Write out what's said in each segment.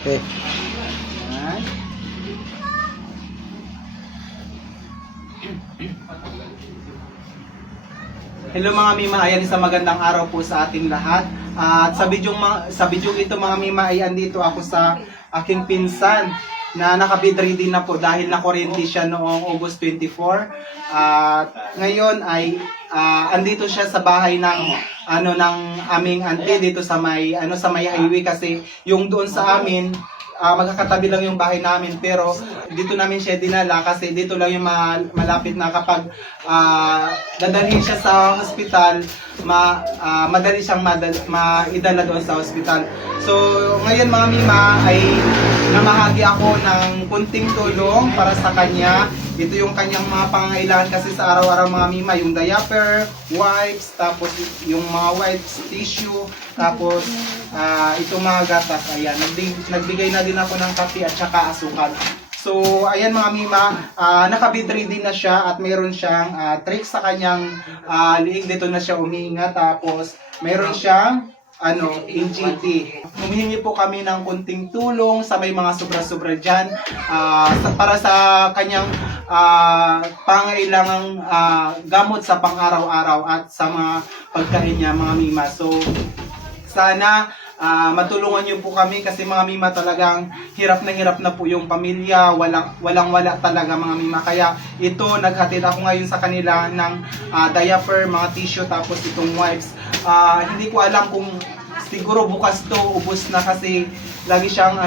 Okay. Yan. Hello mga Mima, ayan sa magandang araw po sa ating lahat. At sa video ito mga Mima ay andito ako sa aking pinsan na naka-bedridden na po dahil nakuryente siya noong August 24. At ngayon ay andito siya sa bahay ng ng aming auntie dito sa may highway kasi yung doon sa amin magkakatabi lang yung bahay namin, pero dito namin siya dinala kasi dito lang yung malapit na kapag dadalhin siya sa hospital, madali siyang maidala doon sa hospital. So ngayon mga Mima ay namahagi ako ng kunting tulong para sa kanya. Ito yung kanyang mga pangangailangan kasi sa araw-araw mga Mima, yung diaper, wipes, tapos yung mga wipes, tissue, tapos itong mga gatas. Ayan, nagbigay na din ako ng kape at saka asukal. So ayan mga Mima, naka-bedridden na siya at mayroon siyang tricks sa kanyang liig. Dito na siya umihinga, tapos mayroon siyang NGT. Humihingi po kami ng kunting tulong sa may mga sobra-sobra dyan para sa kanyang pangailangang gamot sa pang-araw-araw at sa mga pagkain niya mga Mima. So sana matulungan niyo po kami kasi mga Mima talagang hirap na po yung pamilya, walang-wala talaga mga Mima. Kaya ito, naghatid ako ngayon sa kanila ng diaper, mga tissue, tapos itong wipes. Hindi ko alam kung siguro bukas to ubos na kasi lagi siyang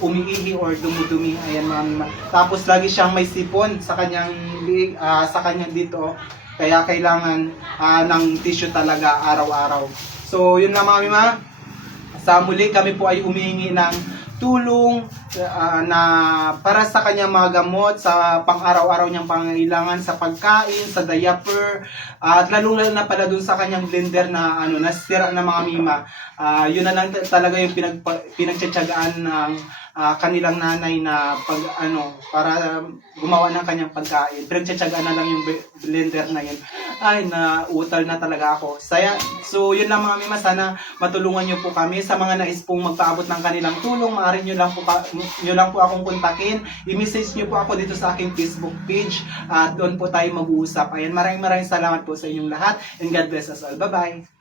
umiihi or dumudumi. Ayan mga Mima. Tapos lagi siyang may sipon sa kanyang dito. Kaya kailangan ng tissue talaga araw-araw. So yun lang mga Mima. Sa muli kami po ay humihingi ng tulong na para sa kanyang mga gamot, sa pang-araw-araw niyang pangangailangan, sa pagkain, sa diaper, at lalong-lalo na pala dun sa kanyang blender na nasira na mga Mima. Yun na lang talaga yung pinagtiyatsagaan ng kanilang nanay na para gumawa ng kanyang pagkain. Pinagtiyatsagaan na lang yung blender na yun. Ay, nautal na talaga ako. So yun lang mga Mima, sana matulungan niyo po kami. Sa mga nais pong magpaabot ng kanilang tulong, maaari niyo lang po akong kontakin. I-message niyo po ako dito sa aking Facebook page at doon po tayo mag-uusap. Ayan, maraming salamat po sa inyong lahat and God bless us all. Bye-bye!